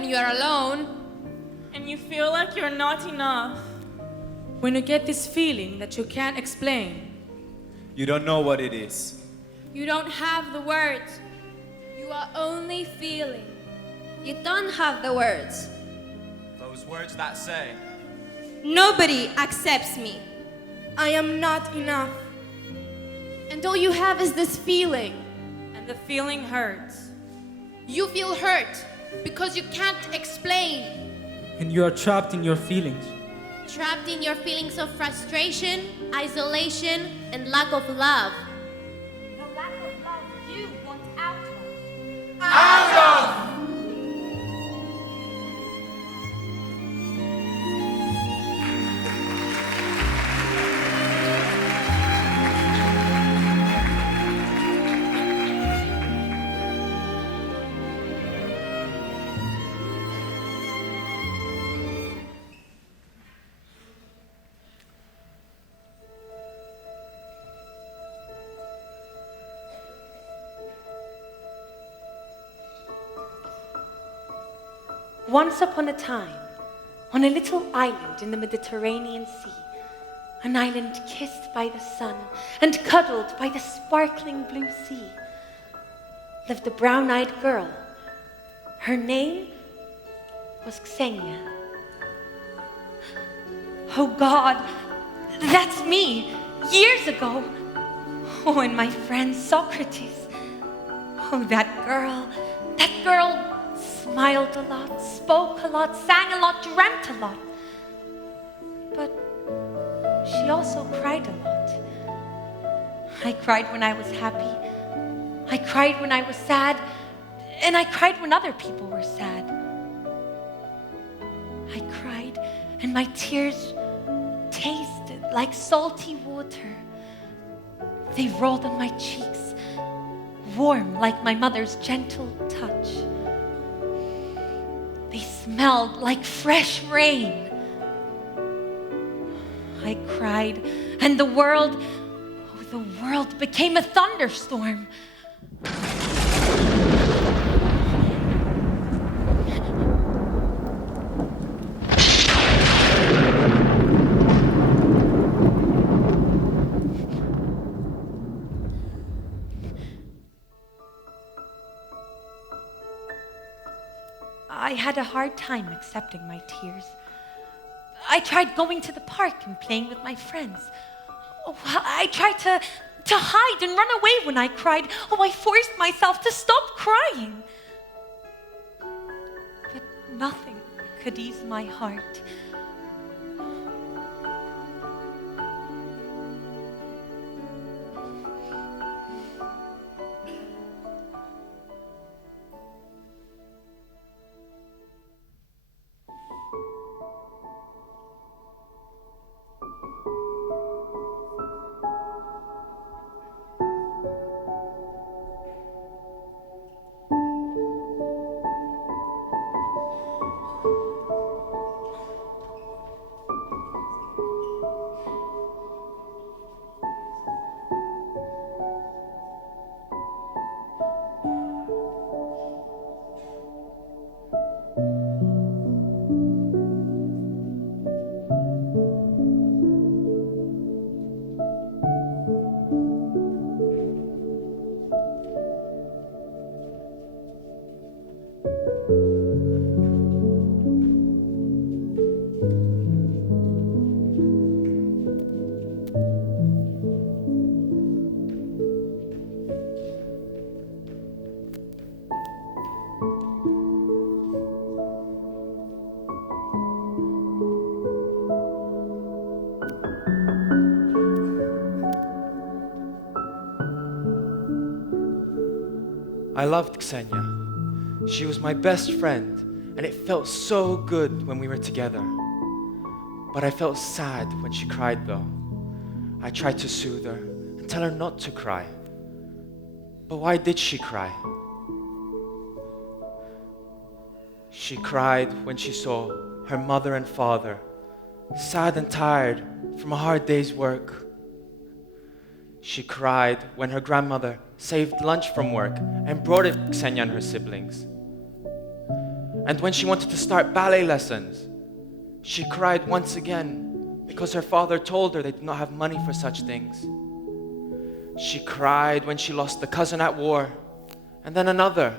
When you are alone and you feel like you're not enough. When you get this feeling that you can't explain. You don't know what it is. You don't have the words. You are only feeling. You don't have the words. Those words that say, nobody accepts me. I am not enough. And all you have is this feeling. And the feeling hurts. You feel hurt because you can't explain. And you are trapped in your feelings. Trapped in your feelings of frustration, isolation, and lack of love. The lack of love you want out of. out of! Once upon a time, on a little island in the Mediterranean Sea, an island kissed by the sun and cuddled by the sparkling blue sea, lived a brown-eyed girl. Her name was Xenia. Oh God, that's me, years ago. Oh, and my friend Socrates. Oh, that girl smiled a lot, spoke a lot, sang a lot, dreamt a lot. But she also cried a lot. I cried when I was happy. I cried when I was sad. And I cried when other people were sad. I cried, and my tears tasted like salty water. They rolled on my cheeks, warm like my mother's gentle touch. They smelled like fresh rain. I cried, and the world became a thunderstorm. I had a hard time accepting my tears. I tried going to the park and playing with my friends. Oh, I tried to hide and run away when I cried. Oh, I forced myself to stop crying. But nothing could ease my heart. I loved Xenia. She was my best friend, and it felt so good when we were together. But I felt sad when she cried though. I tried to soothe her and tell her not to cry. But why did she cry? She cried when she saw her mother and father, sad and tired from a hard day's work. She cried when her grandmother saved lunch from work and brought it to Xenia and her siblings. And when she wanted to start ballet lessons, she cried once again because her father told her they did not have money for such things. She cried when she lost a cousin at war, and then another.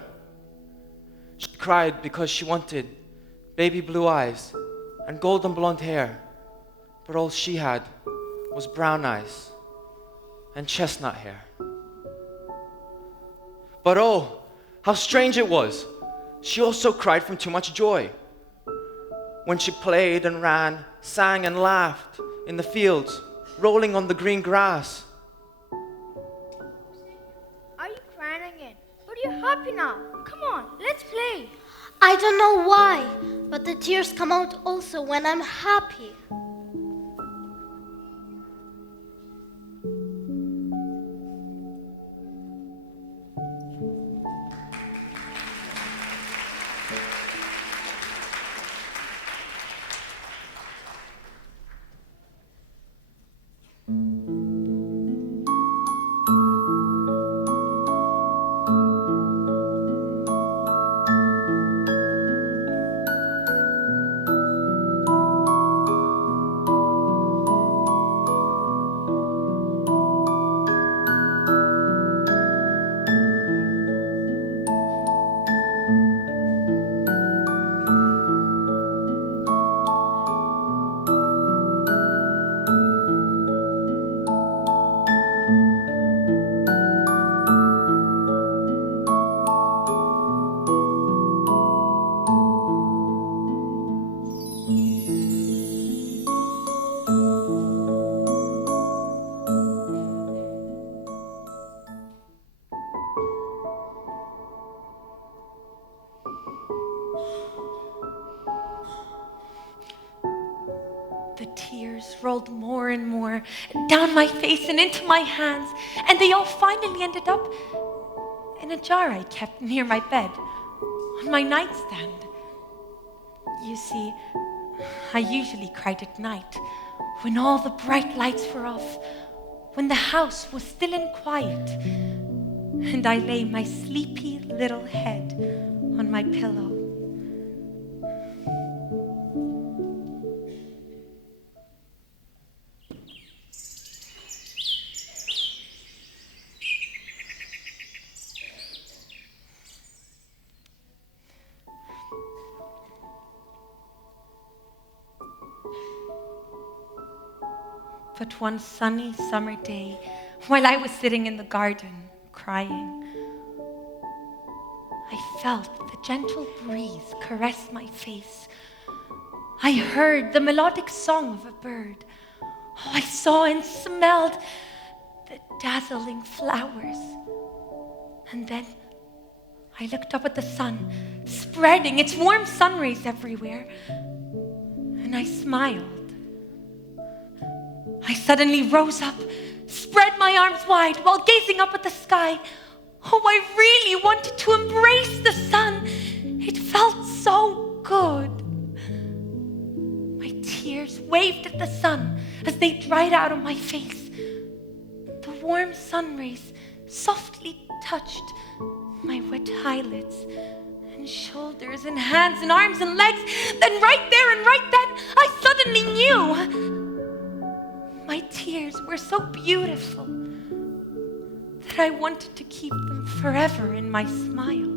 She cried because she wanted baby blue eyes and golden blonde hair, but all she had was brown eyes and chestnut hair. But oh, how strange it was. She also cried from too much joy. When she played and ran, sang and laughed in the fields, rolling on the green grass. Are you crying again? But you're happy now. Come on, let's play. I don't know why, but the tears come out also when I'm happy. The tears rolled more and more down my face and into my hands, and they all finally ended up in a jar I kept near my bed, on my nightstand. You see, I usually cried at night, when all the bright lights were off, when the house was still and quiet, and I lay my sleepy little head on my pillow. But one sunny summer day, while I was sitting in the garden crying, I felt the gentle breeze caress my face. I heard the melodic song of a bird. Oh, I saw and smelled the dazzling flowers. And then I looked up at the sun, spreading its warm sun rays everywhere, and I smiled. I suddenly rose up, spread my arms wide while gazing up at the sky. Oh, I really wanted to embrace the sun. It felt so good. My tears waved at the sun as they dried out on my face. The warm sun rays softly touched my wet eyelids and shoulders and hands and arms and legs. Then right there and right then, I suddenly knew. My tears were so beautiful that I wanted to keep them forever in my smile.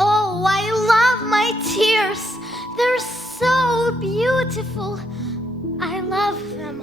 Oh, I love my tears. They're so beautiful. I love them.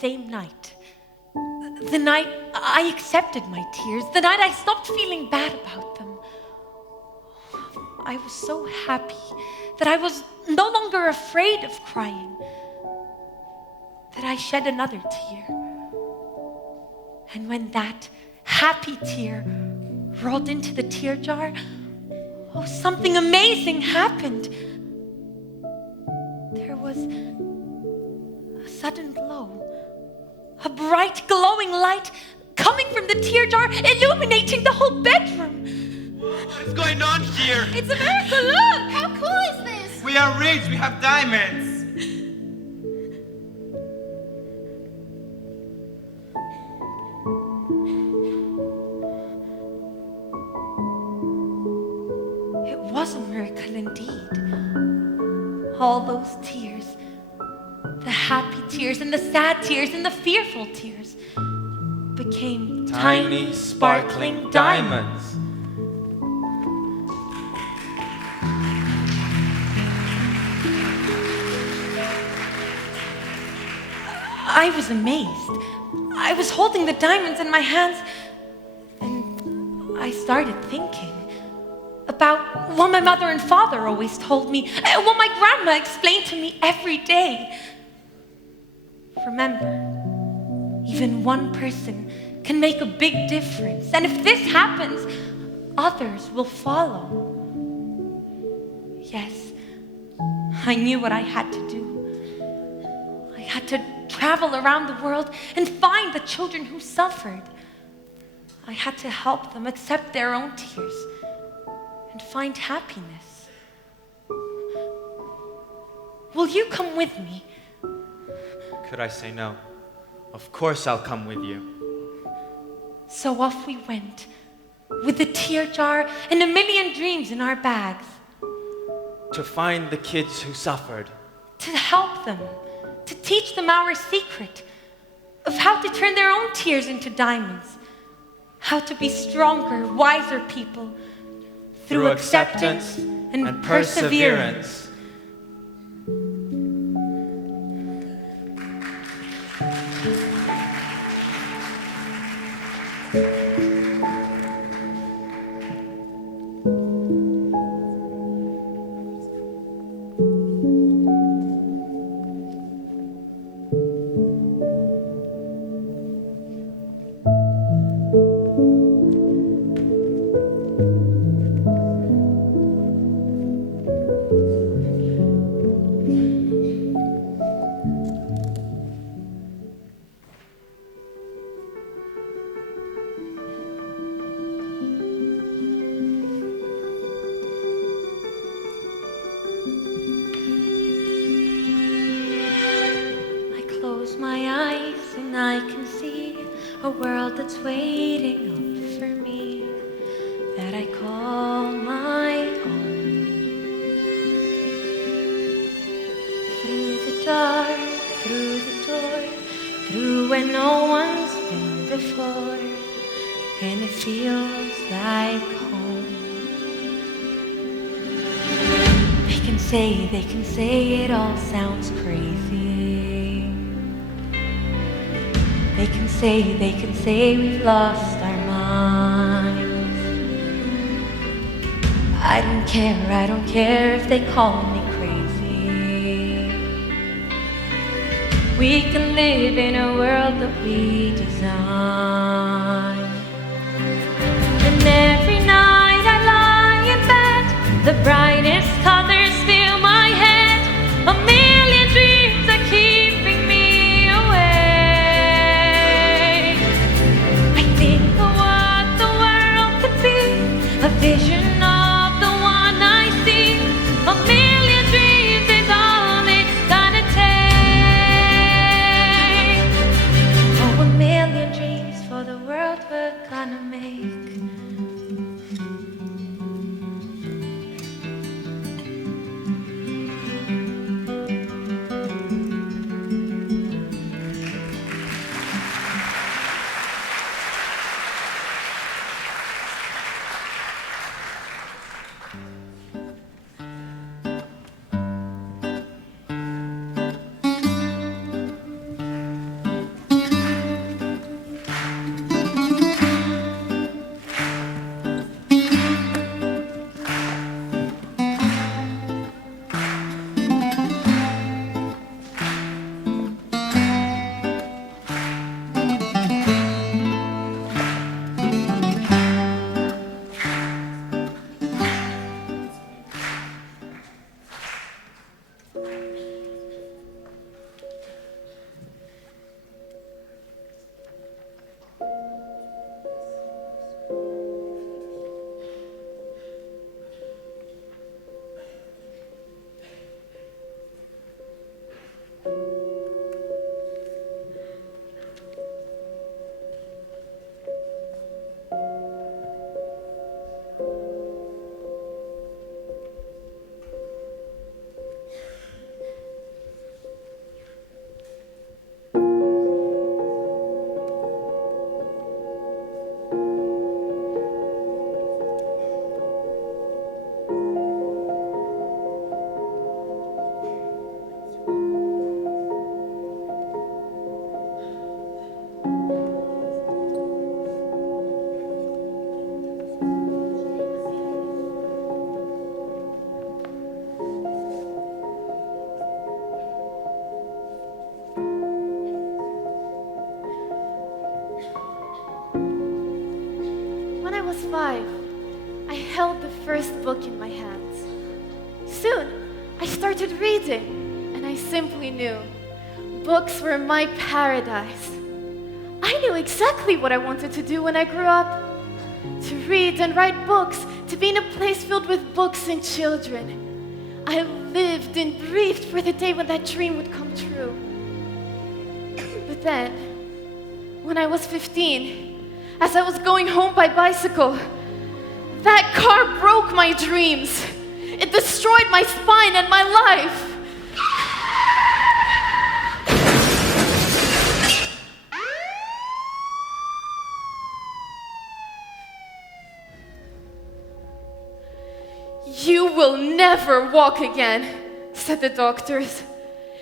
same night. The night I accepted my tears, the night I stopped feeling bad about them. I was so happy that I was no longer afraid of crying, that I shed another tear. And when that happy tear rolled into the tear jar, oh, something amazing happened. There was a sudden glow, a bright glowing light coming from the tear jar, illuminating the whole bedroom. What's going on here? It's a miracle, look! How cool is this? We are rich, we have diamonds. It was a miracle indeed. All those tears, the happy tears and the sad tears and the fearful tears, became tiny, sparkling diamonds. I was amazed. I was holding the diamonds in my hands, and I started thinking about what my mother and father always told me, and what my grandma explained to me every day. Remember, even one person can make a big difference, and if this happens, others will follow. Yes, I knew what I had to do. I had to travel around the world and find the children who suffered. I had to help them accept their own tears and find happiness. Will you come with me? Could I say no? Of course I'll come with you. So off we went, with the tear jar and a million dreams in our bags. To find the kids who suffered. To help them, to teach them our secret of how to turn their own tears into diamonds, how to be stronger, wiser people through acceptance and perseverance. My eyes and I can see a world that's waiting up for me, that I call my own. Through the dark, through the door, through where no one's been before, and it feels like home. They can say it all sounds crazy. They can say we've lost our minds. I don't care if they call me crazy. We can live in a world that we design. And every night I lie in bed, the brightest colors fill my head. A million dreams are keeping me away. A vision of the one I see. A million dreams is all it's gonna take. Oh, a million dreams for the world we're gonna make. When I was 5, I held the first book in my hands. Soon, I started reading, and I simply knew books were my paradise. I knew exactly what I wanted to do when I grew up. To read and write books, to be in a place filled with books and children. I lived and breathed for the day when that dream would come true. But then, when I was 15, as I was going home by bicycle, that car broke my dreams. It destroyed my spine and my life. You will never walk again, said the doctors.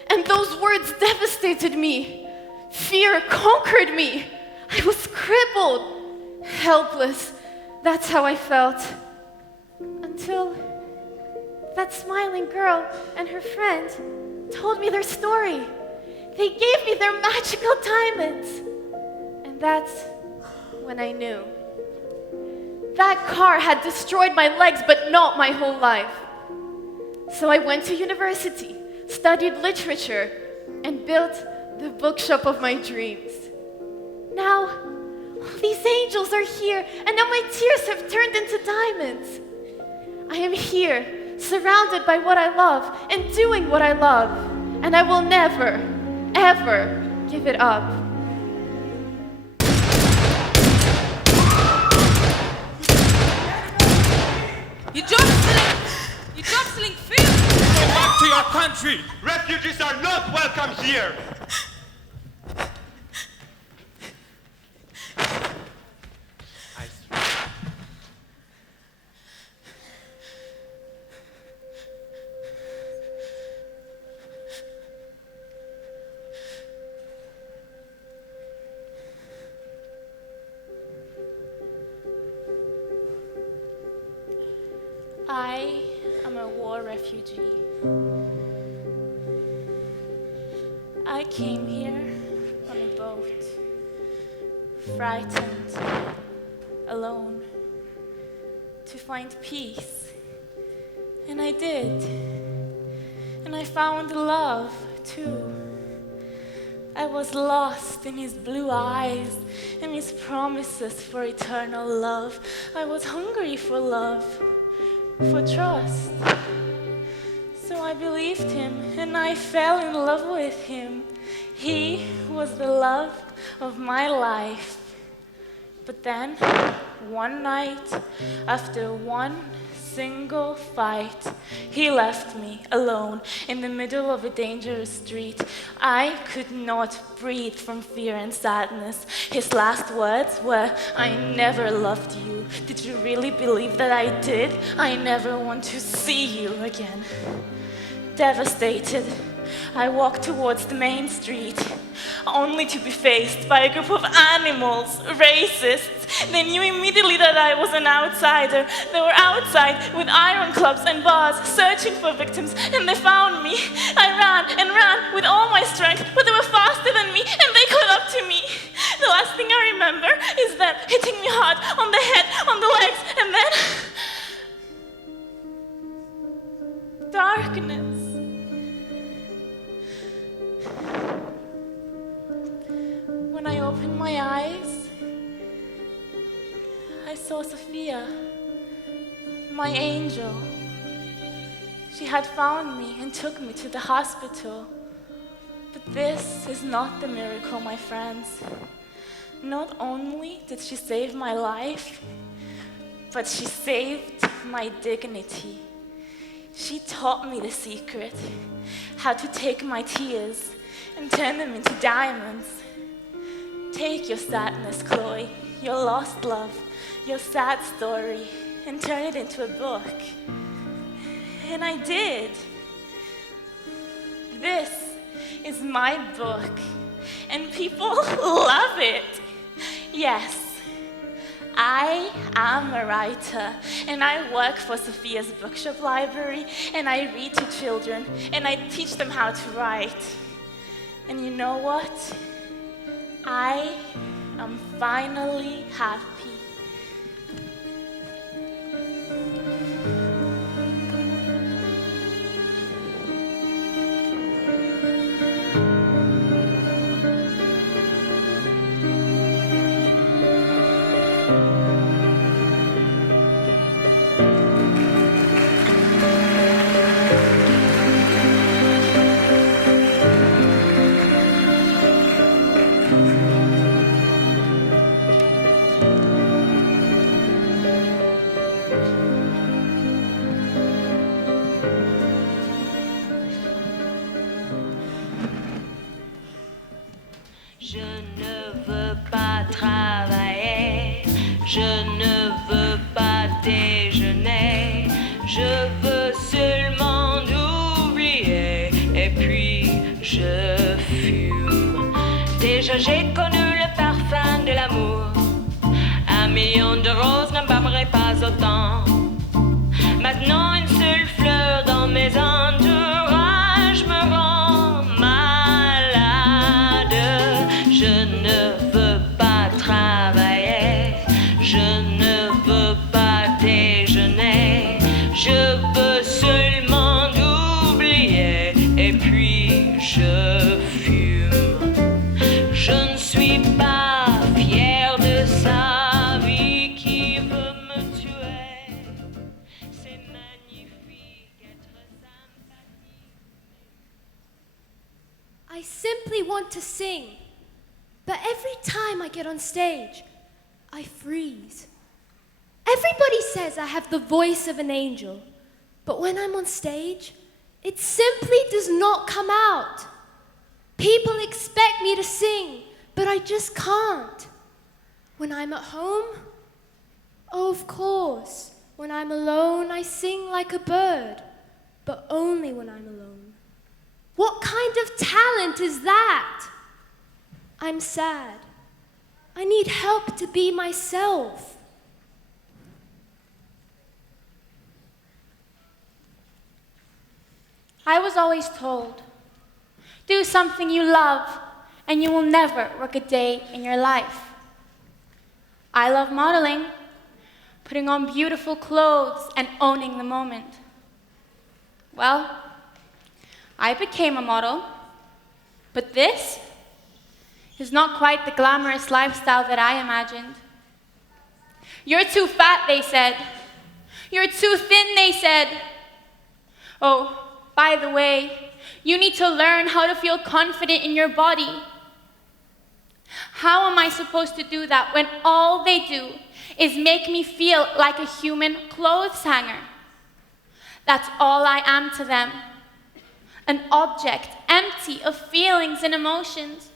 And those words devastated me. Fear conquered me. I was crippled, helpless. That's how I felt. Until that smiling girl and her friend told me their story. They gave me their magical diamonds. And that's when I knew. That car had destroyed my legs, but not my whole life. So I went to university, studied literature, and built the bookshop of my dreams. Now, all these angels are here, and now my tears have turned into diamonds. I am here, surrounded by what I love, and doing what I love, and I will never, ever give it up. You're jostling fear! Go back to your country! Refugees are not welcome here! I am a war refugee. I came here on a boat, frightened, alone, to find peace. And I did. And I found love, too. I was lost in his blue eyes and his promises for eternal love. I was hungry for love, for trust. So I believed him and I fell in love with him. He was the love of my life. But then, one night, after one single fight, he left me alone in the middle of a dangerous street. I could not breathe from fear and sadness. His last words were, "I never loved you. Did you really believe that I did? I never want to see you again." Devastated, I walked towards the main street, only to be faced by a group of animals, racists. They knew immediately that I was an outsider. They were outside with iron clubs and bars, searching for victims, and they found me. I ran and ran with all my strength, but they were faster than me, and they caught up to me. The last thing I remember is them hitting me hard on the head, on the legs, and then darkness. When I opened my eyes, I saw Sophia, my angel. She had found me and took me to the hospital. But this is not the miracle, my friends. Not only did she save my life, but she saved my dignity. She taught me the secret, how to take my tears and turn them into diamonds. Take your sadness, Chloe, your lost love, your sad story, and turn it into a book. And I did. This is my book, and people love it. Yes, I am a writer, and I work for Sophia's bookshop library, and I read to children, and I teach them how to write. And you know what? I am finally happy. j'ai connu le parfum de l'amour. 1 million de roses n'embaumerait pas autant. Maintenant une seule fleur dans mes entourages me rend malade. Je ne veux pas travailler, je ne veux pas déjeuner, je veux seulement oublier et puis je fume. Je ne suis pas fière de sa vie qui veut me tuer. C'est magnifique être sympathique. I simply want to sing, but every time I get on stage, I freeze. Everybody says I have the voice of an angel, but when I'm on stage, it simply does not come out. People expect me to sing, but I just can't. When I'm at home, oh, of course. When I'm alone, I sing like a bird, but only when I'm alone. What kind of talent is that? I'm sad. I need help to be myself. I was always told, do something you love and you will never work a day in your life. I love modeling, putting on beautiful clothes and owning the moment. Well, I became a model, but this is not quite the glamorous lifestyle that I imagined. You're too fat, they said. You're too thin, they said. Oh, by the way, you need to learn how to feel confident in your body. How am I supposed to do that when all they do is make me feel like a human clothes hanger? That's all I am to them. An object empty of feelings and emotions.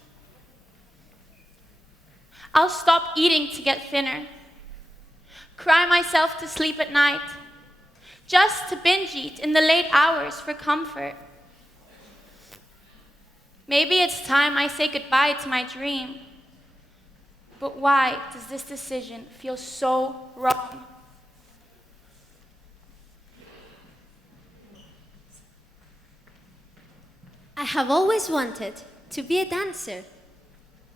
I'll stop eating to get thinner. Cry myself to sleep at night, just to binge eat in the late hours for comfort. Maybe it's time I say goodbye to my dream. But why does this decision feel so wrong? I have always wanted to be a dancer.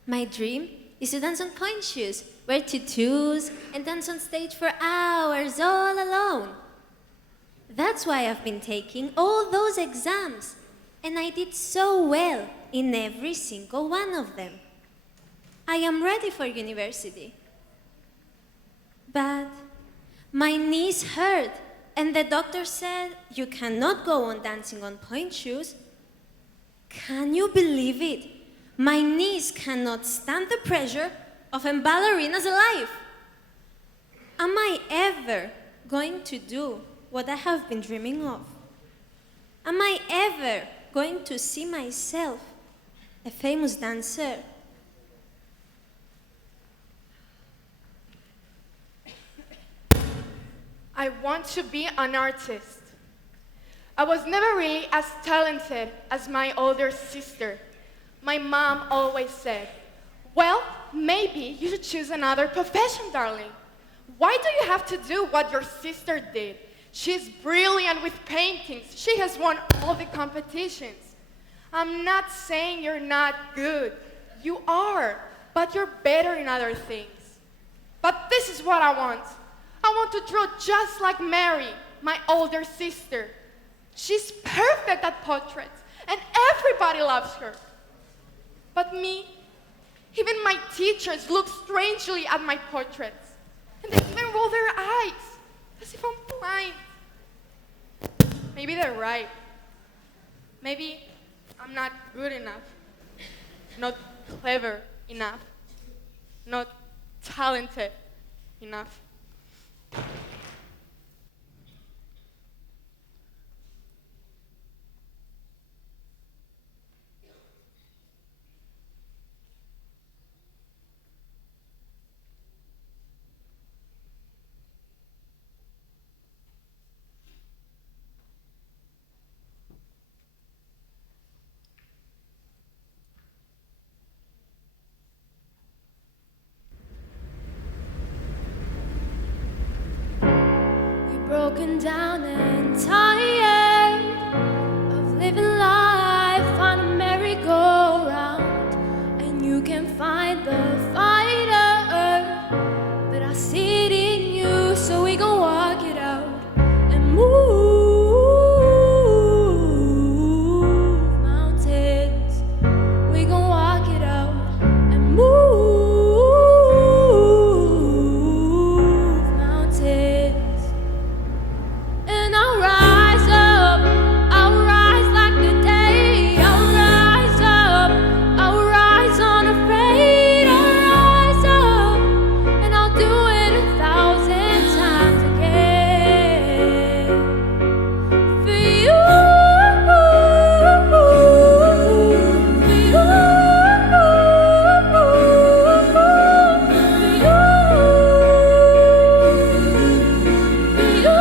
My dream is to dance on point shoes, wear tutus, and dance on stage for hours all alone. That's why I've been taking all those exams, and I did so well in every single one of them. I am ready for university. But my knees hurt, and the doctor said you cannot go on dancing on point shoes. Can you believe it? My knees cannot stand the pressure of a ballerina's life. Am I ever going to do what I have been dreaming of? Am I ever going to see myself a famous dancer? I want to be an artist. I was never really as talented as my older sister. My mom always said, well, maybe you should choose another profession, darling. Why do you have to do what your sister did? She's brilliant with paintings. She has won all the competitions. I'm not saying you're not good. You are, but you're better in other things. But this is what I want. I want to draw just like Mary, my older sister. She's perfect at portraits, and everybody loves her. But me, even my teachers look strangely at my portraits, and they even roll their eyes, as if I'm blind. Maybe they're right. Maybe I'm not good enough, not clever enough, not talented enough. broken down and tired of living life on a merry-go-round. And you can find the fighter, but I see it in you, so we gon' walk it out and move mountains. We gon' walk it out and move mountains. And I'll rise up, I'll rise like the day. I'll rise up, I'll rise unafraid. I'll rise up, and I'll do it 1,000 times again. For you, for you,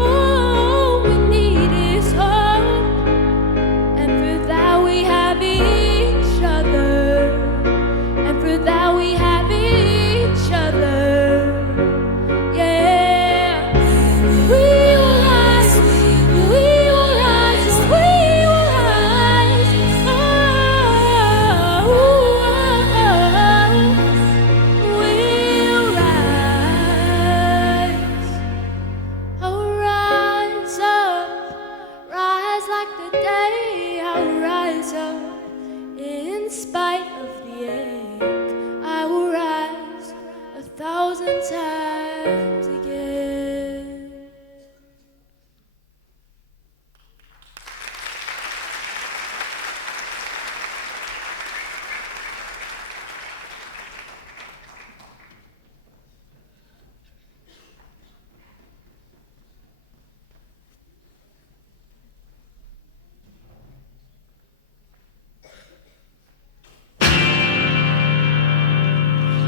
all we need is hope, and for that we have each other, and for that we have each other. Yeah, we will rise, we will rise, we will rise. Oh, we'll rise. I'll rise up, rise like the day. I'll rise up in spite of the ache. I will rise 1,000 times again.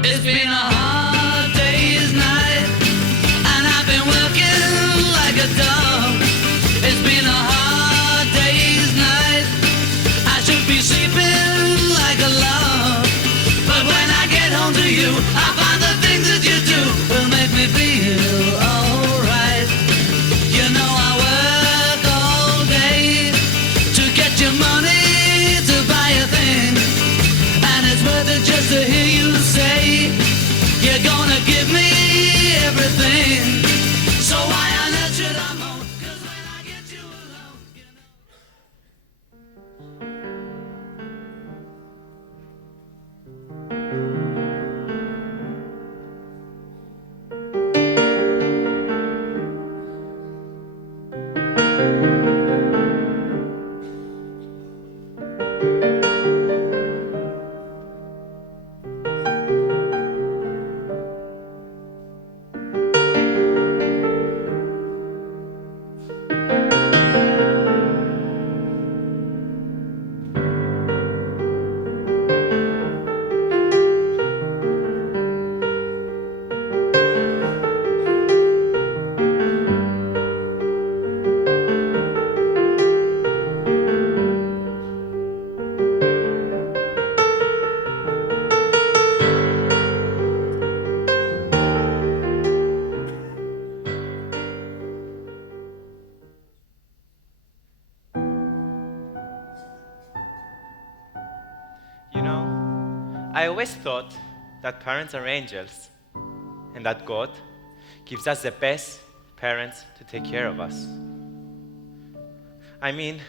It's been a hard day's night, and I've been working like a dog. It's been a hard day's night. I should be sleeping like a log, but when I get home to you, I find the things that you do will make me feel alright. You know I work all day to get your money to buy a thing, and it's worth it just to hear you say you're gonna give me everything. So why on earth should I moan? 'Cause when I get you alone, you know. You know, I always thought that parents are angels and that God gives us the best parents to take care of us. I mean,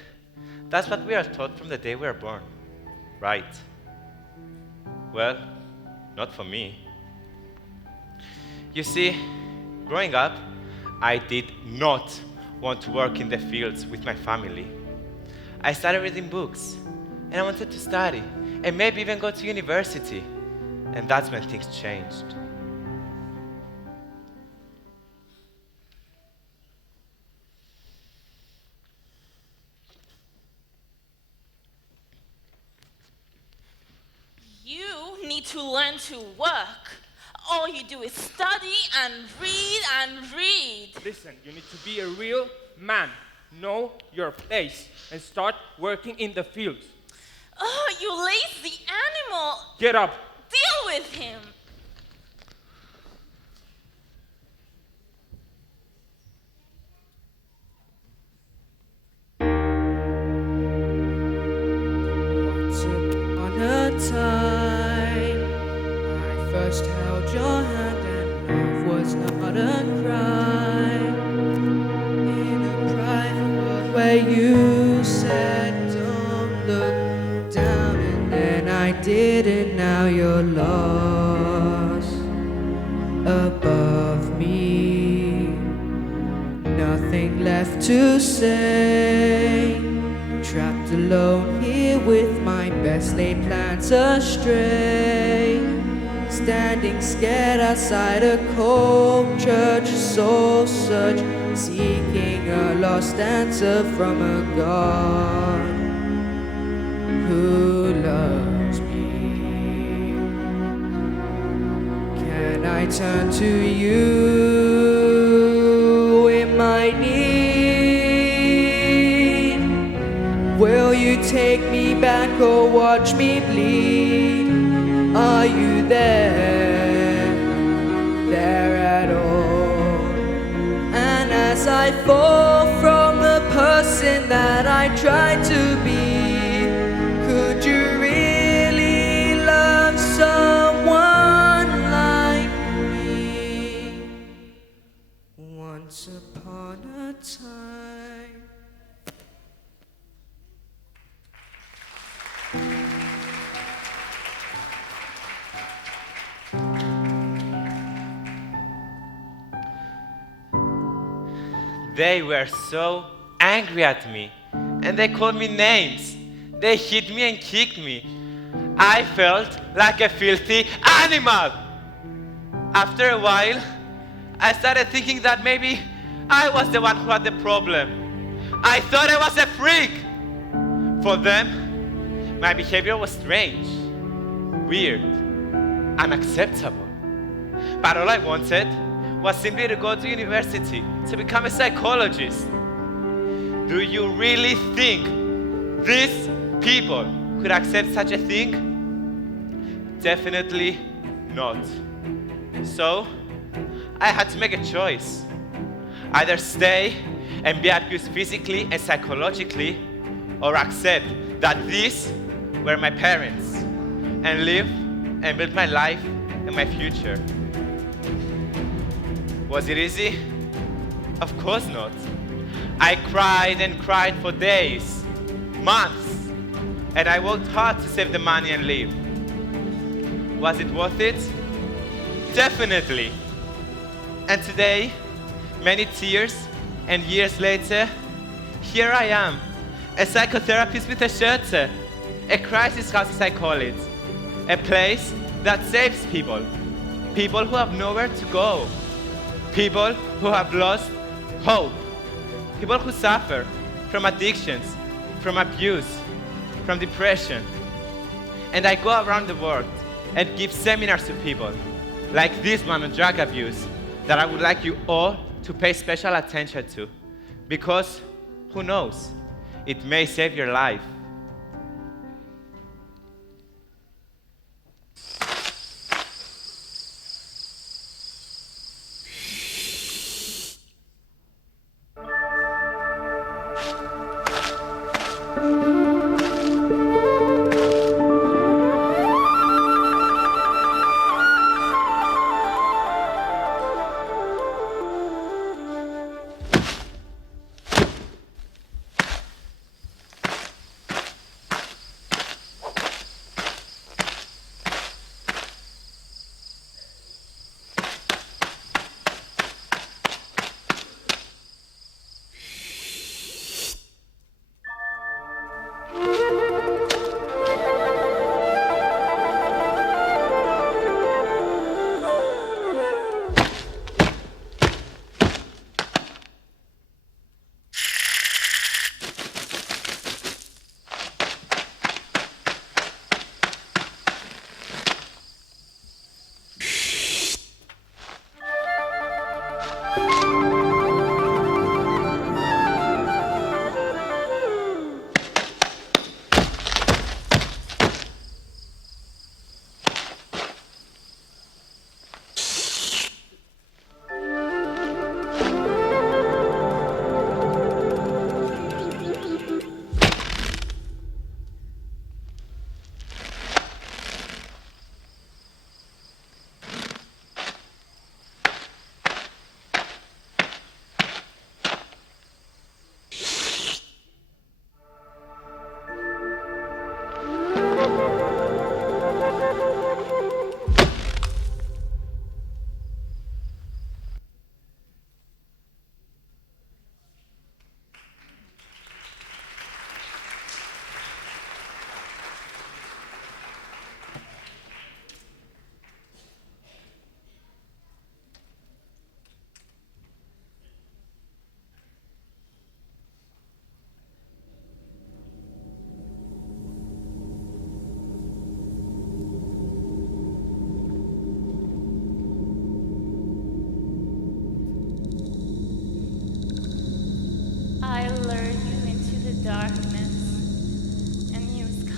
that's what we are taught from the day we are born, right? Well, not for me. You see, growing up, I did not want to work in the fields with my family. I started reading books, and I wanted to study, and maybe even go to university. And that's when things changed. You need to learn to work. All you do is study and read. Listen, you need to be a real man. Know your place and start working in the fields. Oh, you lazy animal. Get up. The with him. Once upon a time, I first held your hand and love was not a crime. In a private world where you said don't look down, and then I did, and now you're lost above me. Nothing left to say. Trapped alone here with my best laid plans astray. Standing scared outside a cold church, soul search, seeking a lost answer from a God who loves me. Can I turn to you in my need? Will you take me back or watch me bleed? Are you there at all? And as I fall from the person that I tried to be, could you really love someone like me? Once upon a time. They were so angry at me, and they called me names. They hit me and kicked me. I felt like a filthy animal. After a while, I started thinking that maybe I was the one who had the problem. I thought I was a freak. For them, my behavior was strange, weird, unacceptable. But all I wanted was simply to go to university, to become a psychologist. Do you really think these people could accept such a thing? Definitely not. So, I had to make a choice. Either stay and be abused physically and psychologically, or accept that these were my parents and live and build my life and my future. Was it easy? Of course not. I cried and cried for days, months, and I worked hard to save the money and live. Was it worth it? Definitely. And today, many tears and years later, here I am, a psychotherapist with a shelter, a crisis house as I call it, a place that saves people, people who have nowhere to go, people who have lost hope, people who suffer from addictions, from abuse, from depression. And I go around the world and give seminars to people, like this one on drug abuse, that I would like you all to pay special attention to, because who knows, it may save your life.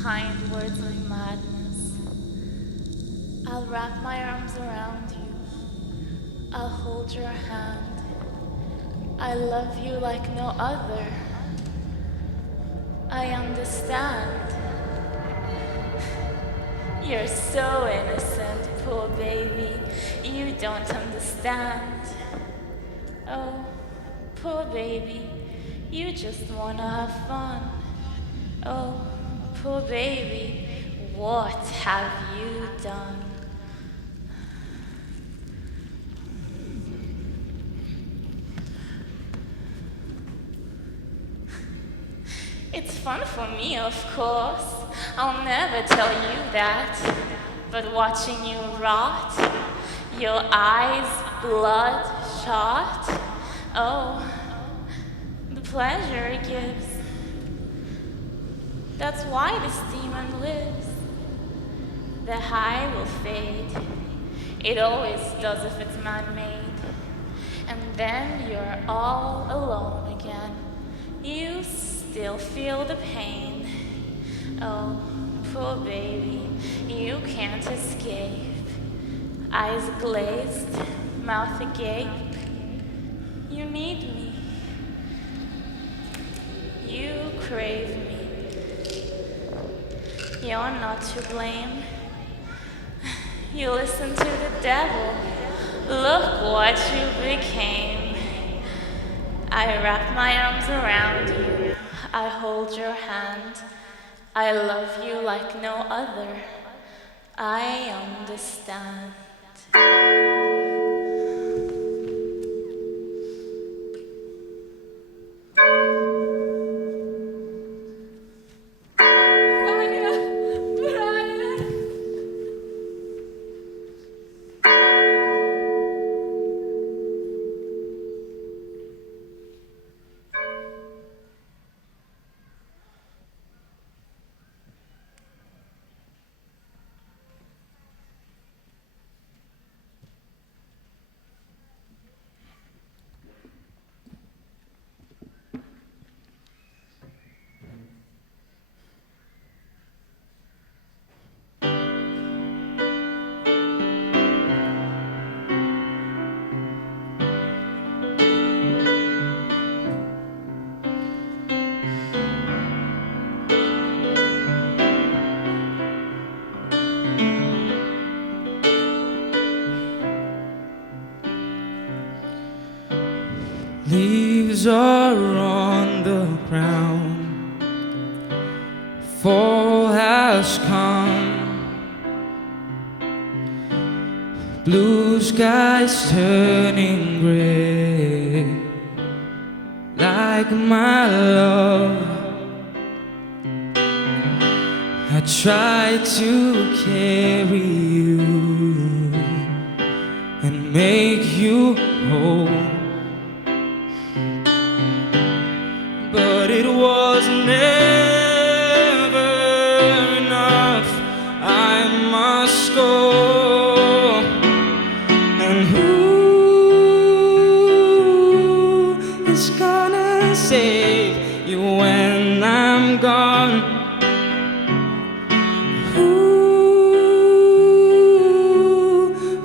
kind words of madness. I'll wrap my arms around you. I'll hold your hand. I love you like no other. I understand. You're so innocent, poor baby. You don't understand. Oh, poor baby. You just wanna have fun. Oh, poor baby. What have you done? It's fun for me, of course. I'll never tell you that. But watching you rot, your eyes bloodshot, oh, the pleasure it gives. That's why this demon lives. The high will fade. It always does if it's man-made. And then you're all alone again. You still feel the pain. Oh, poor baby, you can't escape. Eyes glazed, mouth agape. You need me. You crave me. You're not to blame. You listen to the devil. Look what you became. I wrap my arms around you. I hold your hand. I love you like no other. I understand. Leaves are on the ground, fall has come, blue skies turning gray, like my love. I try to carry you and make you whole, but it was never enough. I must go, and who is gonna save you when I'm gone? Who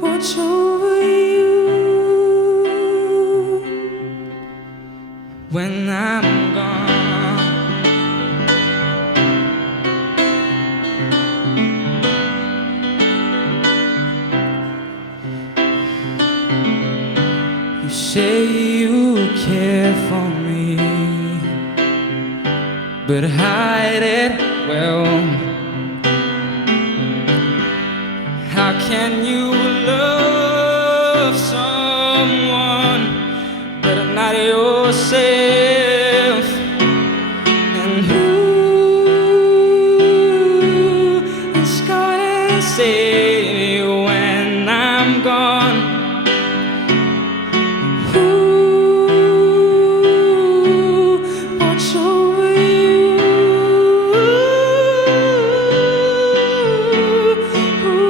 watch over you when I'm gone? You say you care for me, but hide it well. How can you love someone but not yourself? And who is gonna save you when I'm gone? Who watch over you? Who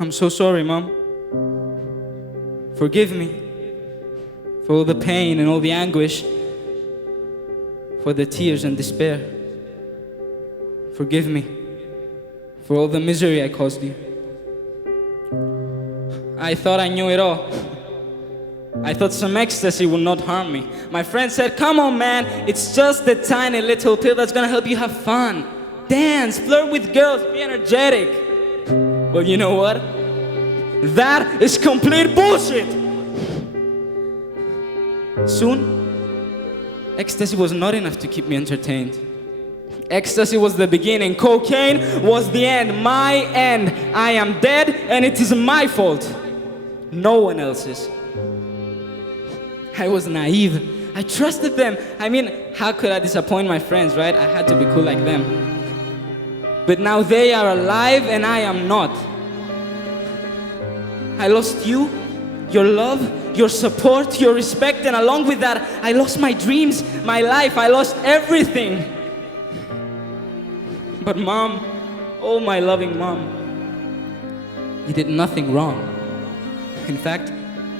I'm so sorry, Mom. Forgive me for all the pain and all the anguish, for the tears and despair. Forgive me for all the misery I caused you. I thought I knew it all. I thought some ecstasy would not harm me. My friend said, come on, man, it's just a tiny little pill that's gonna help you have fun. Dance, flirt with girls, be energetic. Well, you know what? That is complete bullshit! Soon, ecstasy was not enough to keep me entertained. Ecstasy was the beginning, cocaine was the end, my end. I am dead and it is my fault. No one else's. I was naive. I trusted them. I mean, how could I disappoint my friends, right? I had to be cool like them. But now they are alive and I am not. I lost you, your love, your support, your respect, and along with that, I lost my dreams, my life, I lost everything. But Mom, oh my loving Mom, you did nothing wrong. In fact,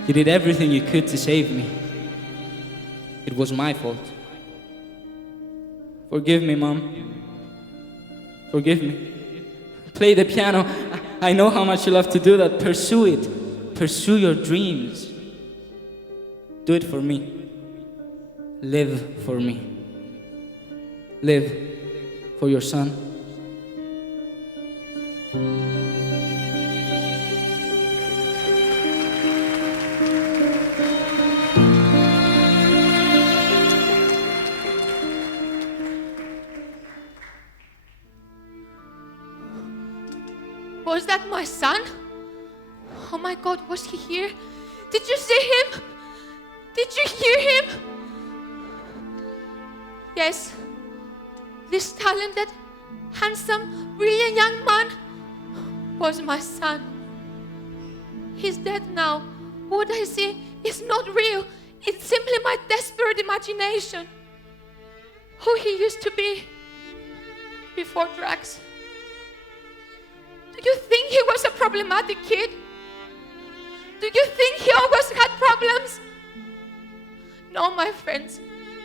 you did everything you could to save me. It was my fault. Forgive me, Mom. Forgive me. Play the piano. I know how much you love to do that. Pursue it. Pursue your dreams. Do it for me. Live for me. Live for your son. Was that my son? Oh my God, was he here? Did you see him? Did you hear him? Yes, this talented, handsome, brilliant young man was my son. He's dead now. What I see is not real. It's simply my desperate imagination. Who he used to be before drugs. Do you think he was a problematic kid? Do you think he always had problems? No, my friends.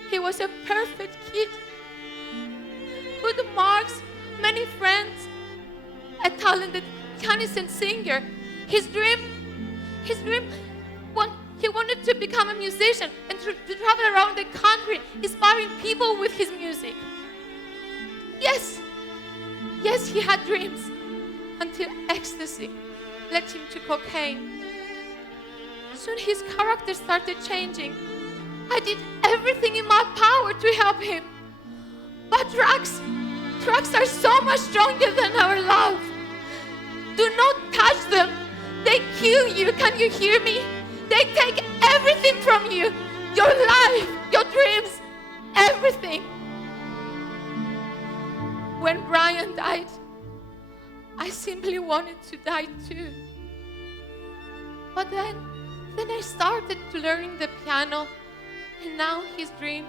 He was a perfect kid. Good marks, many friends, a talented pianist and singer. His dream, he wanted to become a musician and to travel around the country, inspiring people with his music. Yes, he had dreams. Until ecstasy led him to cocaine. Soon his character started changing. I did everything in my power to help him. But drugs are so much stronger than our love. Do not touch them. They kill you, can you hear me? They take everything from you. Your life, your dreams, everything. When Brian died, I simply wanted to die too. But then I started to learning the piano, and now his dream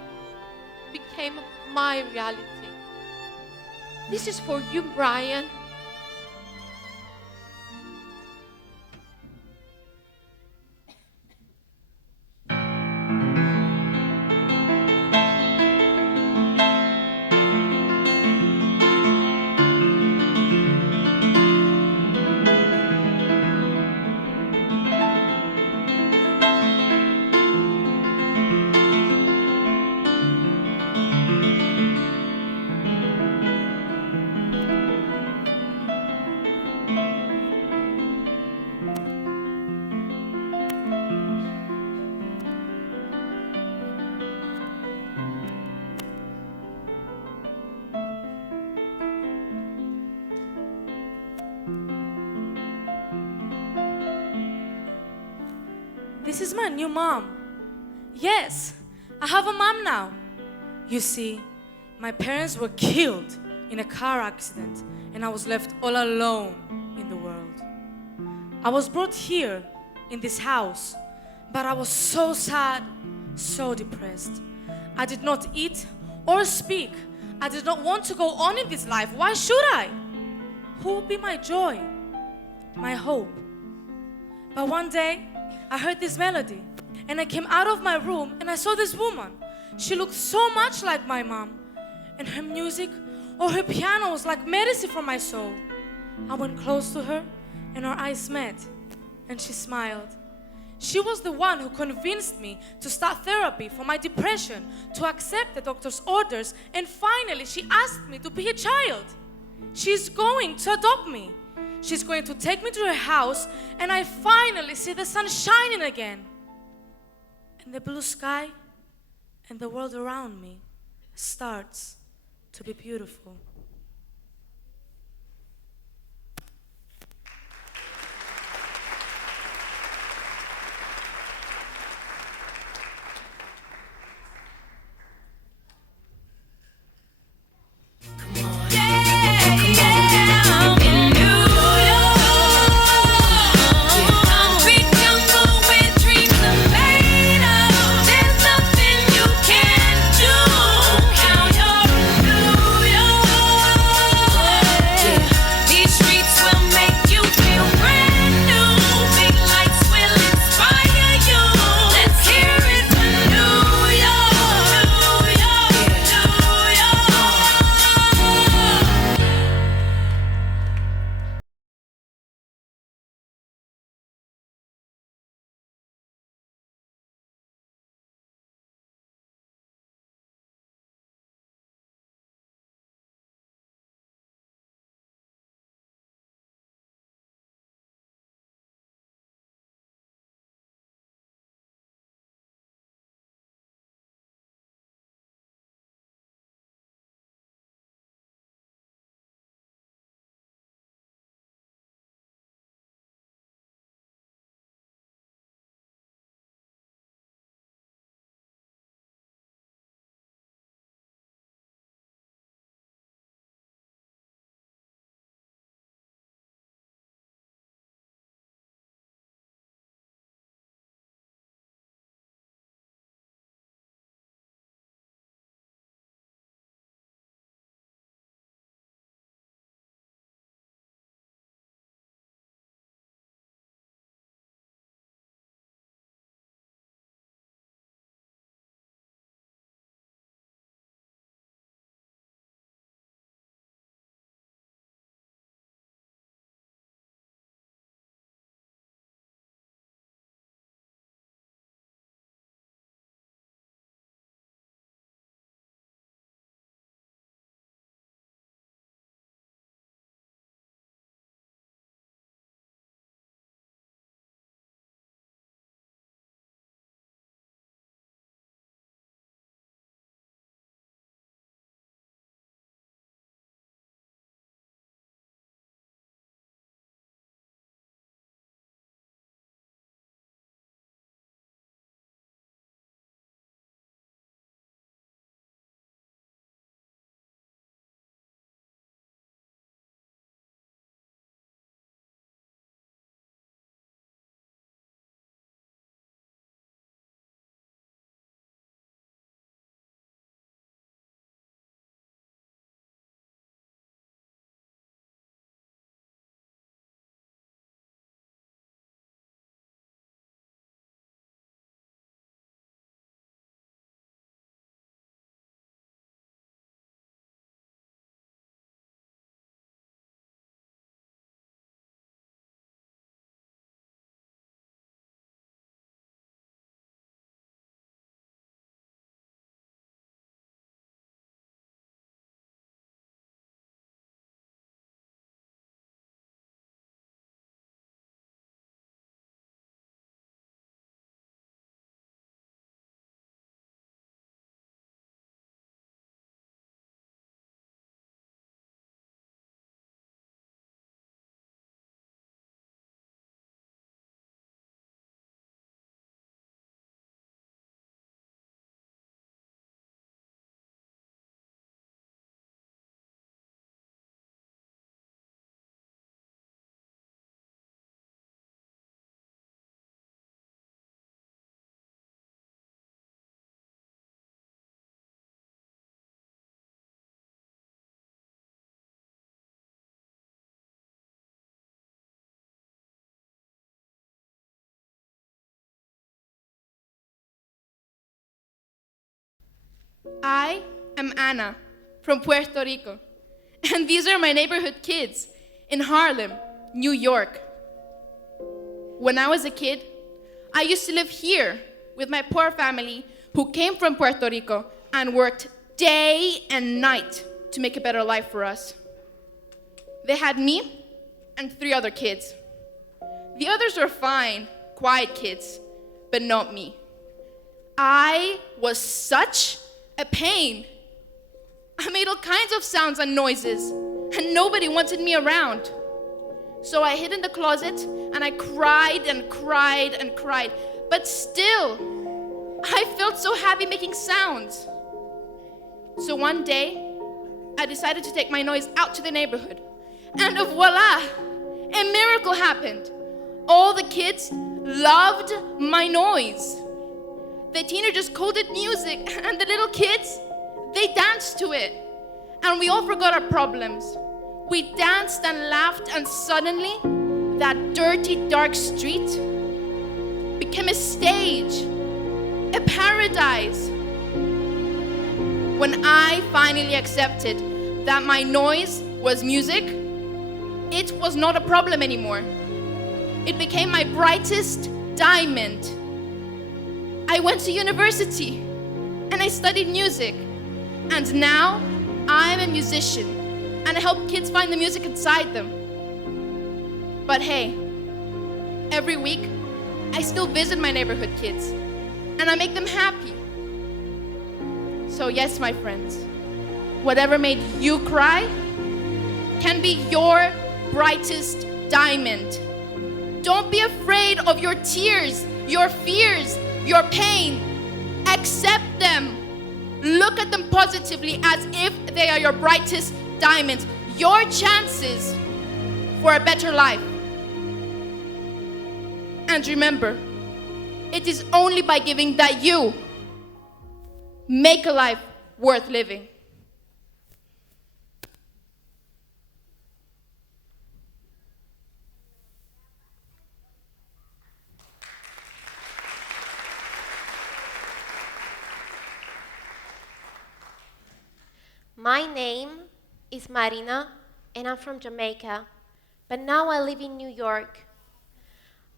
became my reality. This is for you, Brian. This is my new mom. Yes, I have a mom now. You see, my parents were killed in a car accident and I was left all alone in the world. I was brought here in this house, but I was so sad, so depressed. I did not eat or speak. I did not want to go on in this life. Why should I? Who will be my joy? my hope. But one day, I heard this melody, and I came out of my room and I saw this woman. She looked so much like my mom, and her music or her piano was like medicine for my soul. I went close to her, and our eyes met, and she smiled. She was the one who convinced me to start therapy for my depression, to accept the doctor's orders, and finally she asked me to be her child. She's going to adopt me. She's going to take me to her house, and I finally see the sun shining again. And the blue sky and the world around me starts to be beautiful. There's nothing you can't do. Count your I am Ana from Puerto Rico, and these are my neighborhood kids in Harlem, New York. When I was a kid, I used to live here with my poor family who came from Puerto Rico and worked day and night to make a better life for us. They had me and 3 other kids. The others were fine, quiet kids, but not me. I was such a pain. I made all kinds of sounds and noises, and nobody wanted me around. So I hid in the closet, and I cried and cried and cried. But still, I felt so happy making sounds. So one day, I decided to take my noise out to the neighborhood. And voila, a miracle happened. All the kids loved my noise. The teenagers called it music, and the little kids, they danced to it. And we all forgot our problems. We danced and laughed, and suddenly, that dirty, dark street became a stage, a paradise. When I finally accepted that my noise was music, it was not a problem anymore. It became my brightest diamond. I went to university and I studied music. And now I'm a musician and I help kids find the music inside them. But hey, every week I still visit my neighborhood kids and I make them happy. So yes, my friends, whatever made you cry can be your brightest diamond. Don't be afraid of your tears, your fears, your pain. Accept them. Look at them positively as if they are your brightest diamonds, your chances for a better life. And remember, it is only by giving that you make a life worth living. My name is Marina, and I'm from Jamaica, but now I live in New York.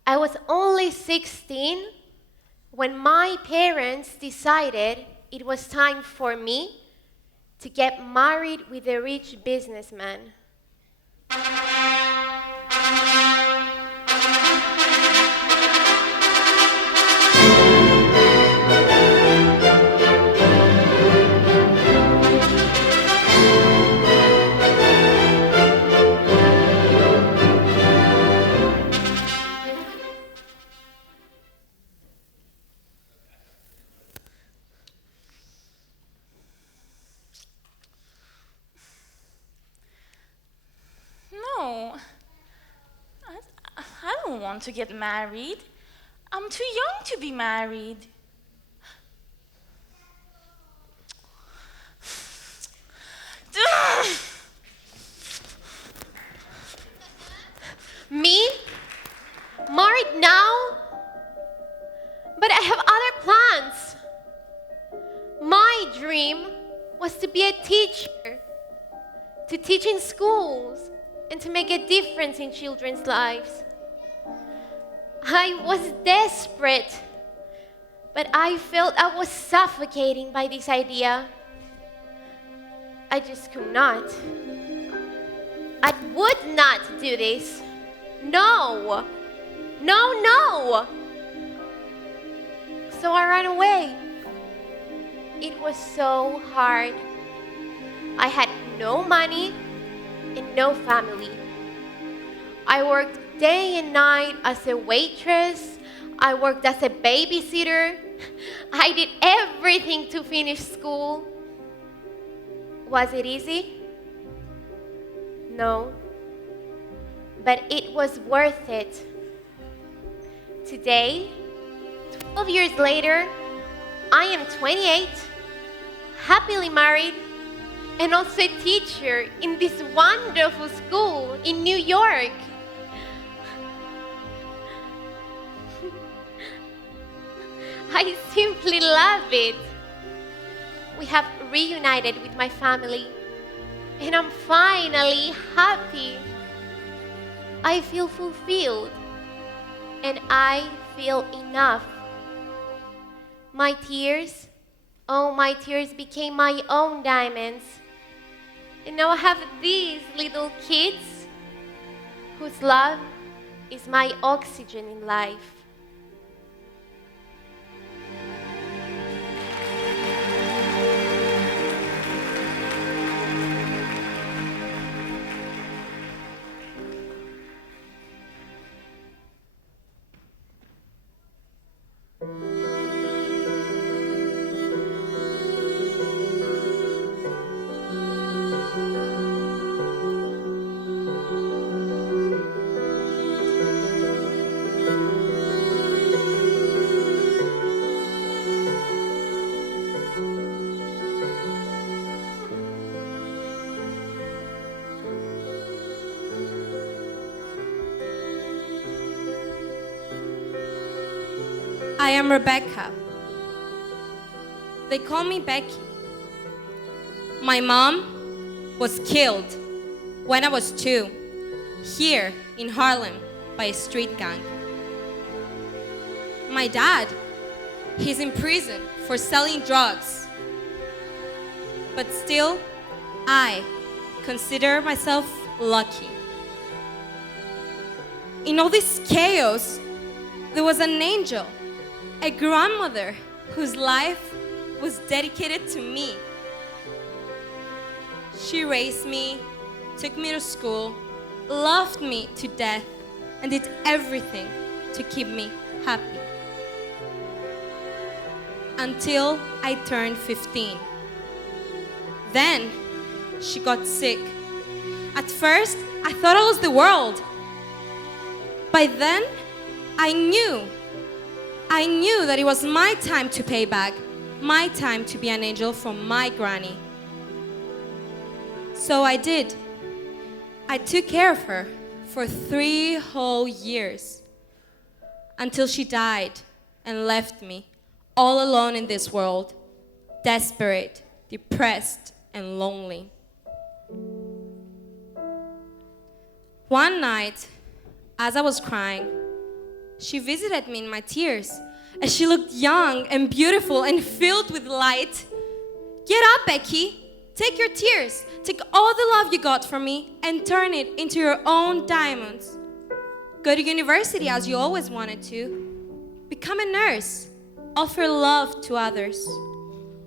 I was only 16 when my parents decided it was time for me to get married with a rich businessman. No, I don't want to get married. I'm too young to be married. Me? Married now? But I have other plans. My dream was to be a teacher, to teach in schools, and to make a difference in children's lives. I was desperate, but I felt I was suffocating by this idea. I just could not. I would not do this. No. No, no. So I ran away. It was so hard. I had no money and no family. I worked day and night as a waitress. I worked as a babysitter. I did everything to finish school. Was it easy? No. But it was worth it. Today, 12 years later, I am 28, happily married, and also a teacher in this wonderful school in New York. I simply love it. we have reunited with my family, and I'm finally happy. I feel fulfilled, and I feel enough. My tears, oh, my tears became my own diamonds. And now I have these little kids whose love is my oxygen in life. I am Rebecca. They call me Becky. My mom was killed when I was 2, here in Harlem by a street gang. My dad, he's in prison for selling drugs. But still, I consider myself lucky. In all this chaos, there was an angel, a grandmother whose life was dedicated to me. She raised me, took me to school, loved me to death, and did everything to keep me happy. Until I turned 15. Then she got sick. At first, I thought I was the world. By then, I knew that it was my time to pay back, my time to be an angel for my granny. So I did. I took care of her for 3 whole years until she died and left me all alone in this world, desperate, depressed, and lonely. One night, as I was crying, she visited me in my tears, and she looked young and beautiful and filled with light. Get up, Becky. Take your tears. Take all the love you got from me and turn it into your own diamonds. Go to university as you always wanted to. Become a nurse. Offer love to others.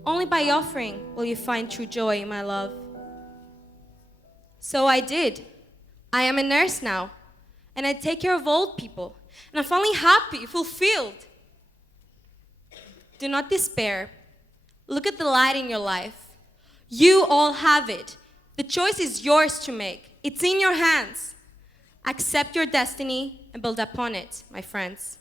Only by offering will you find true joy in my love. So I did. I am a nurse now, and I take care of old people. And I'm finally happy, fulfilled. Do not despair. Look at the light in your life. You all have it. The choice is yours to make. It's in your hands. Accept your destiny and build upon it, my friends.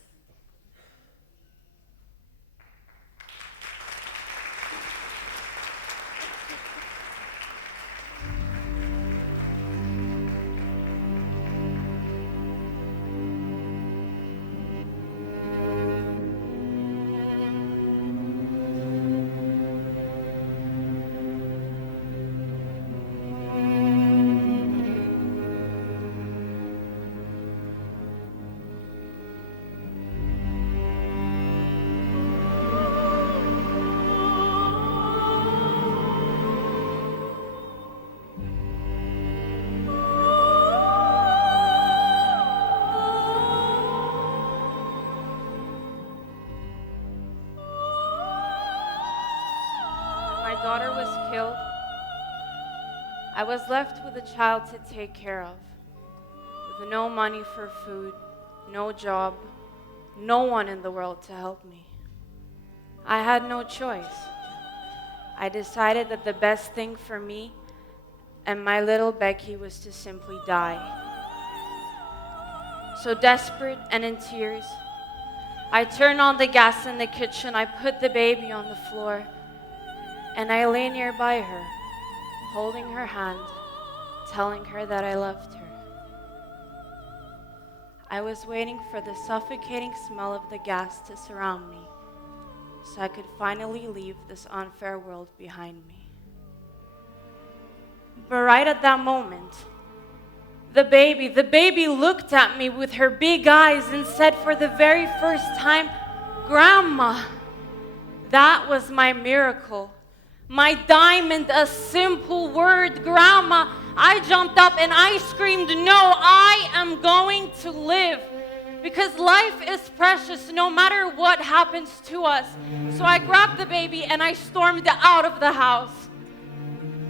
My daughter was killed, I was left with a child to take care of, with no money for food, no job, no one in the world to help me. I had no choice. I decided that the best thing for me and my little Becky was to simply die. So desperate and in tears, I turned on the gas in the kitchen, I put the baby on the floor, and I lay nearby her, holding her hand, telling her that I loved her. I was waiting for the suffocating smell of the gas to surround me, so I could finally leave this unfair world behind me. But right at that moment, the baby looked at me with her big eyes and said for the very first time, "Grandma." That was my miracle. My diamond, a simple word, "Grandma." I jumped up and I screamed, "No, I am going to live." Because life is precious no matter what happens to us. So I grabbed the baby and I stormed out of the house.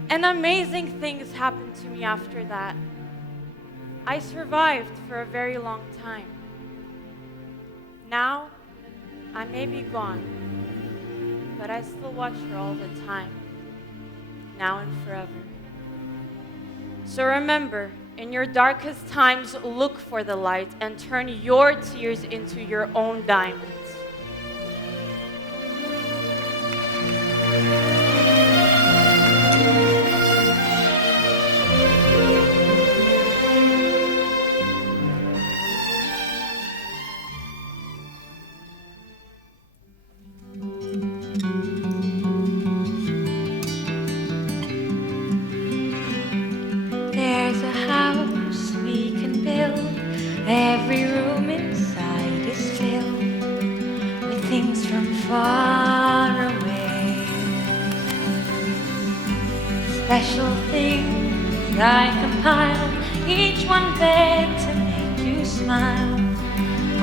And amazing things happened to me after that. I survived for a very long time. Now, I may be gone, but I still watch her all the time, now and forever. So remember, in your darkest times, look for the light and turn your tears into your own diamonds. There's a house we can build. Every room inside is filled with things from far away. Special things I compile, each one beg to make you smile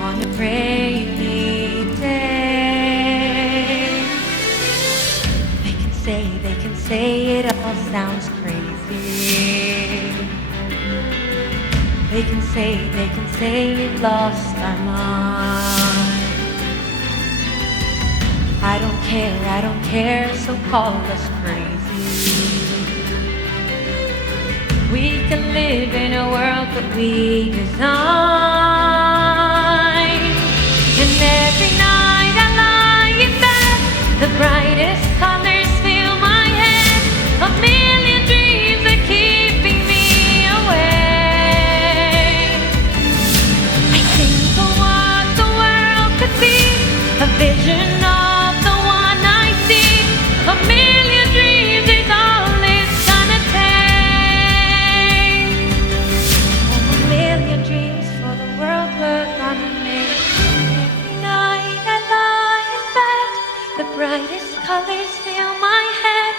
on a rainy day. They can say it all sounds crazy. They can say we've lost our mind. I don't care, so call us crazy. We can live in a world that we design. And every night I lie in bed, the brightest colors fill my head. A million dreams are keeping me awake. I think of what the world could be, a vision of the one I see. A million dreams is all it's gonna take. Oh, a million dreams for the world we're gonna make. Every night I lie in bed, the brightest colors fill my head.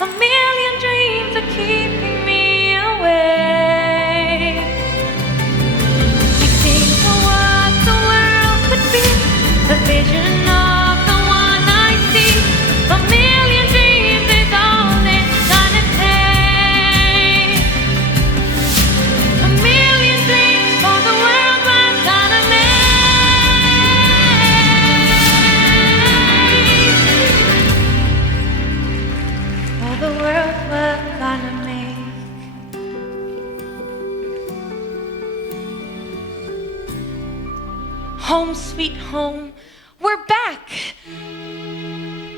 A million dreams are keeping me awake. I think of what the world could be, the vision of the one I see. A million dreams is all it's gonna take. A million dreams for the world we're gonna make. For the world we're gonna make. Home sweet home, we're back.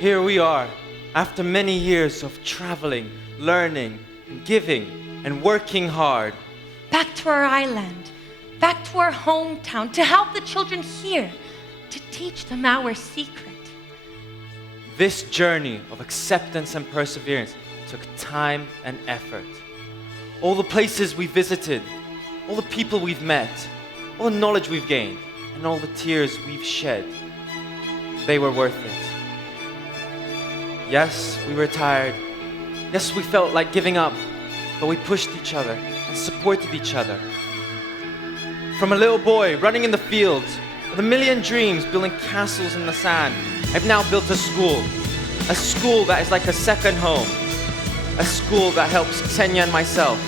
Here we are, after many years of traveling, learning, and giving, and working hard. Back to our island, back to our hometown, to help the children here, to teach them our secret. This journey of acceptance and perseverance took time and effort. All the places we visited, all the people we've met, all the knowledge we've gained, and all the tears we've shed, they were worth it. Yes, we were tired. Yes, we felt like giving up, but we pushed each other and supported each other. From a little boy running in the fields, with a million dreams building castles in the sand, I've now built a school that is like a second home, a school that helps Xenia and myself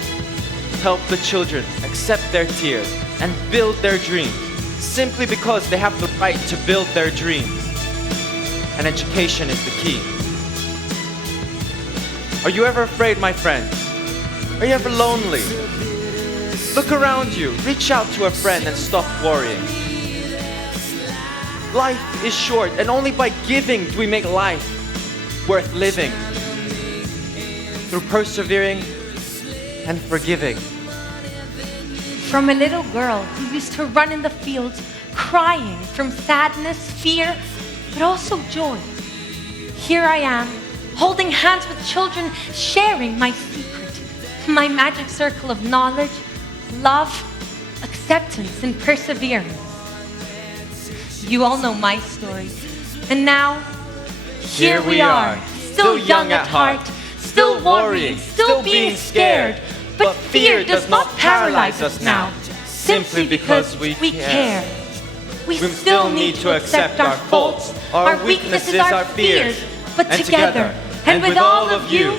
help the children accept their tears and build their dreams, simply because they have the right to build their dreams. And education is the key. Are you ever afraid, my friends? Are you ever lonely? Look around you, reach out to a friend and stop worrying. Life is short, and only by giving do we make life worth living. Through persevering and forgiving. From a little girl who used to run in the fields crying from sadness, fear, but also joy. Here I am, holding hands with children, sharing my secret, my magic circle of knowledge, love, acceptance, and perseverance. You all know my story. And now, here we are, still young at heart, still worrying, still being scared. But fear does not paralyze us now, simply because we care. We still need to accept our faults, our weaknesses, our fears, but together, and with all of you,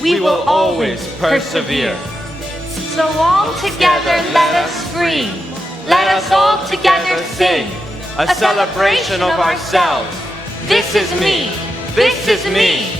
we will always persevere. So all together let us scream, let us all together sing, a celebration of ourselves. This is me, this is me.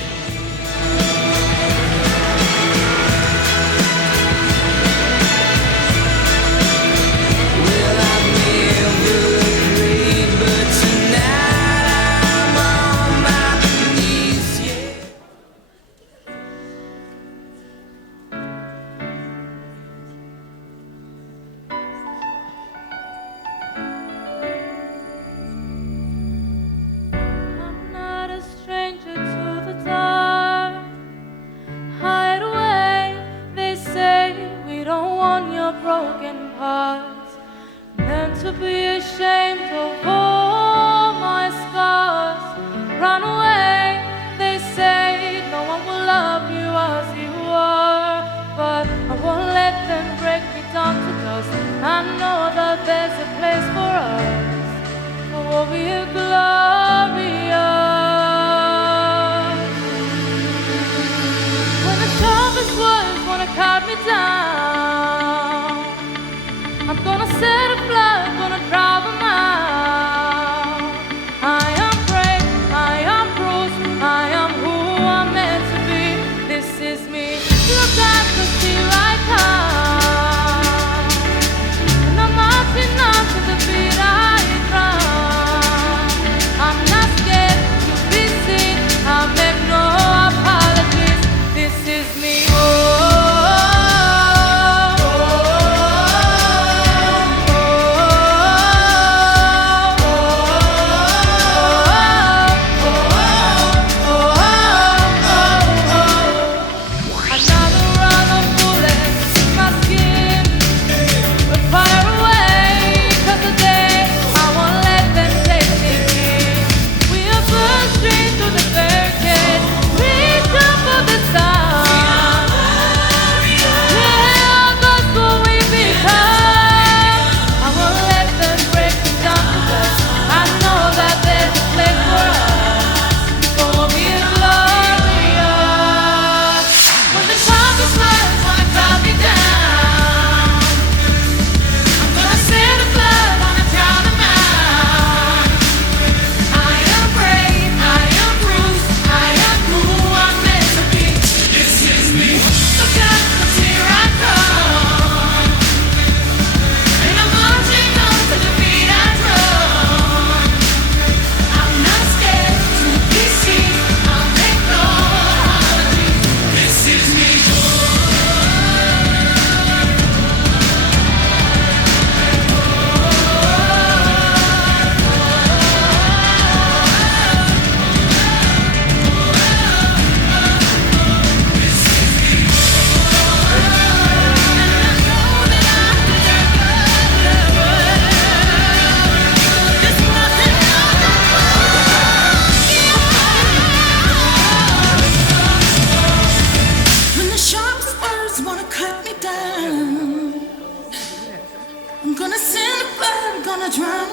Broken parts, meant to be ashamed of all my scars. Run away, they say, no one will love you as you are. But I won't let them break me down to dust. I know that there's a place for us, for we'll be glorious. When the sharpest words wanna cut me down, I'm gonna set a flag, gonna drive them out. I am brave, I am bruised, I am who I'm meant to be. This is me. Look at the sea right now. And I'm marching on to the beat I drum. I'm not scared to be seen. I make no apologies. This is me. Gonna send a bird, gonna drown